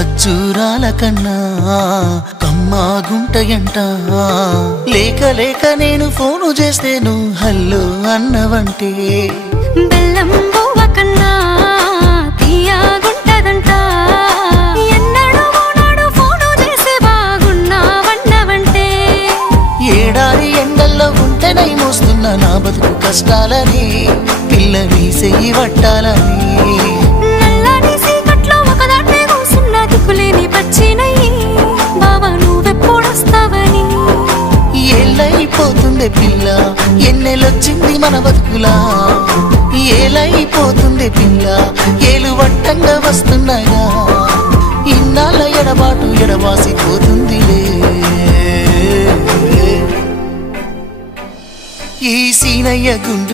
ఖర్జూరాల కన్నా కమ్మా గుంటయంట లేక లేక నేను ఫోను చేస్తే నువ్వు హల్లో అన్నవంటే బెల్లం బువ్వ కన్నా తీయగుంటదంట ఎన్నడూ నాడు ఫోను చేసే బాగున్నావన్నవంటే ఏడాది ఎండల్లో ఉంటేనై మోస్తున్నా నా బతుకు కష్టాలని పిల్లని చెయ్యి పట్టాలని ఏలైపోతుండే పిల్ల ఎన్నెలొచ్చింది మన బతుకులా ఏలైపోతుండే పిల్ల ఏలు వట్టంగా వస్తున్నాయా ఇన్నాళ్ళ ఎడబాటు ఎడవాసిపోతుందిలే ఈ సీనయ్య గుండు